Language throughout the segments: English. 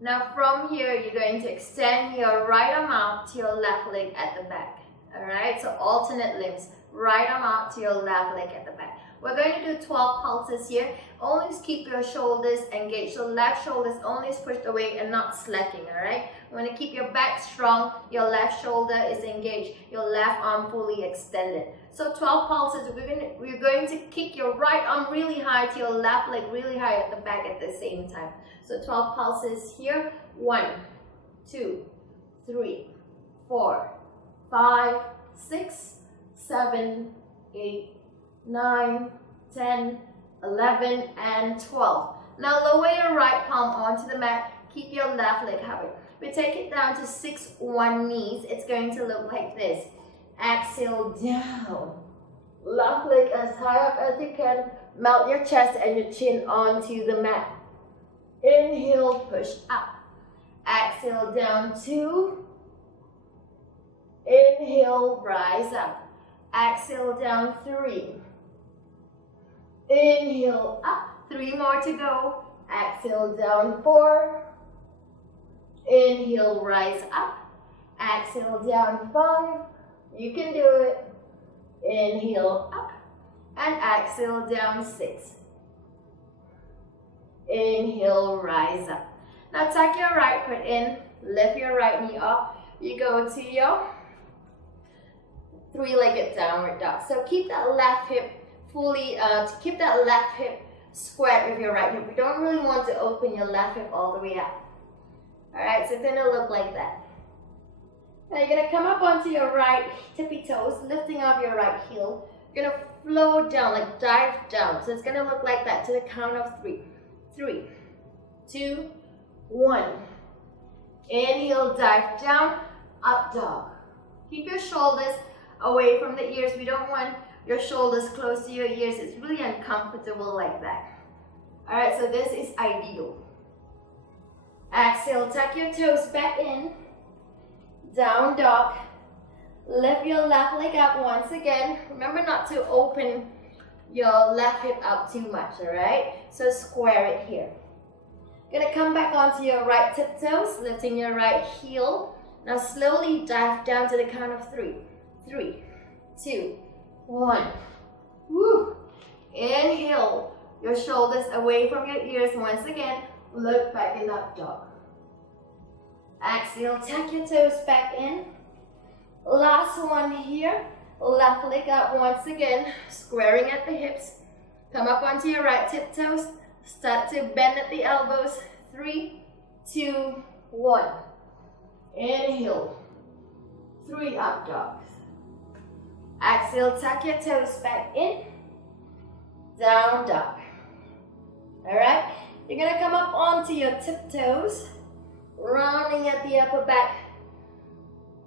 Now from here, you're going to extend your right arm out to your left leg at the back. Alright, so alternate limbs. Right arm out to your left leg at the back. We're going to do 12 pulses here. Always keep your shoulders engaged. So left shoulder is always pushed away and not slacking, alright? You want to keep your back strong. Your left shoulder is engaged. Your left arm fully extended. So 12 pulses, we're going to kick your right arm really high to your left leg really high at the back at the same time. So 12 pulses here. 1, 2, 3, 4, 5, 6, 7, 8, 9, 10, 11, and 12. Now lower your right palm onto the mat. Keep your left leg covered. We take it down to 6-1 knees. It's going to look like this. Exhale down. Left leg as high up as you can. Melt your chest and your chin onto the mat. Inhale, push up. Exhale down 2. Inhale, rise up. Exhale down 3. Inhale up. 3 more to go. Exhale down 4. Inhale, rise up. Exhale down 5. You can do it. Inhale up. And exhale down 6. Inhale, rise up. Now tuck your right foot in. Lift your right knee up. You go to your 3-legged downward dog. So keep that left hip fully, keep that left hip squared with your right hip. We don't really want to open your left hip all the way up. Alright, so it's going to look like that. Now you're going to come up onto your right tippy toes, lifting up your right heel. You're going to flow down, like dive down. So it's going to look like that to the count of 3. 3, 2, 1. Inhale, dive down, up dog. Keep your shoulders away from the ears. We don't want your shoulders close to your ears. It's really uncomfortable like that. Alright, so this is ideal. Exhale, tuck your toes back in. Down dog. Lift your left leg up once again. Remember not to open your left hip out too much, alright? So square it here. Gonna come back onto your right tiptoes, lifting your right heel. Now slowly dive down to the count of 3. 3, 2, 1. Woo! Inhale, your shoulders away from your ears once again. Look back in up dog. Exhale, tuck your toes back in. Last one here. Left leg up once again, squaring at the hips. Come up onto your right tiptoes. Start to bend at the elbows. 3, 2, 1. Inhale. 3 up dogs. Exhale, tuck your toes back in. Down dog. Alright, you're going to come up onto your tiptoes, rounding at the upper back,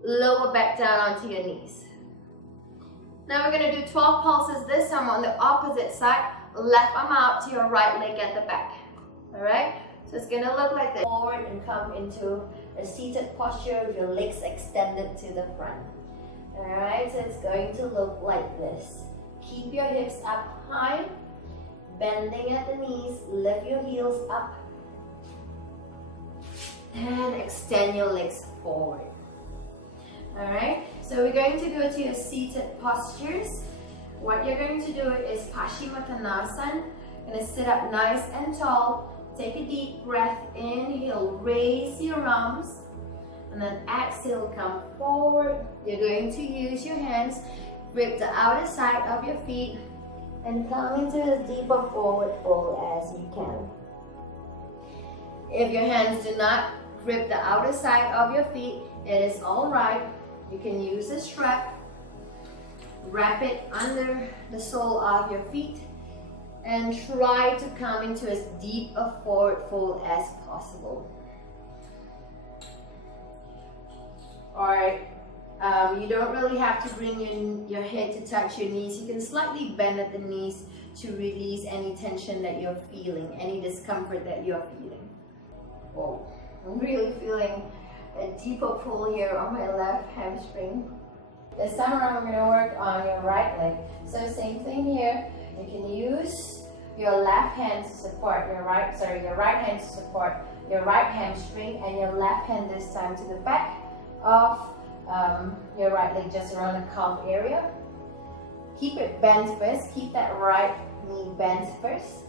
lower back down onto your knees. Now we're going to do 12 pulses this time on the opposite side, left arm out to your right leg at the back. Alright, so it's going to look like this. Forward and come into a seated posture with your legs extended to the front. Alright, so it's going to look like this. Keep your hips up high, bending at the knees, lift your heels up, and extend your legs forward. Alright, so we're going to go to your seated postures. What you're going to do is Paschimottanasana. You're going to sit up nice and tall. Take a deep breath, inhale, raise your arms, and then exhale, come forward. You're going to use your hands, grip the outer side of your feet, and come into as deeper forward fold as you can. If your hands do not grip the outer side of your feet, it is alright. You can use a strap, wrap it under the sole of your feet, and try to come into as deep a forward fold as possible. Alright, you don't really have to bring your head to touch your knees. You can slightly bend at the knees to release any tension that you're feeling, any discomfort that you're feeling. Oh, I'm really feeling a deeper pull here on my left hamstring. This time around, we're going to work on your right leg. So same thing here. You can use your left hand to support your right hand to support your right hamstring and your left hand this time to the back of your right leg, just around the calf area. Keep it bent first, keep that right knee bent first,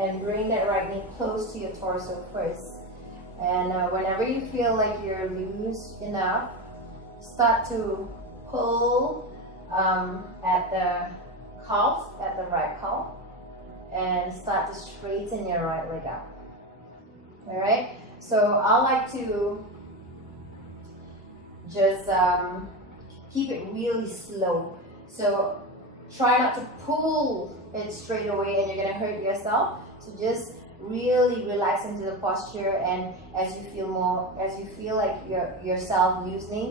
and bring that right knee close to your torso first. And whenever you feel like you're loose enough, start to pull at the calf, at the right calf, and start to straighten your right leg out. Alright, so I like to just keep it really slow. So try not to pull it straight away and you're going to hurt yourself. So just really relax into the posture, and as you feel like yourself loosening,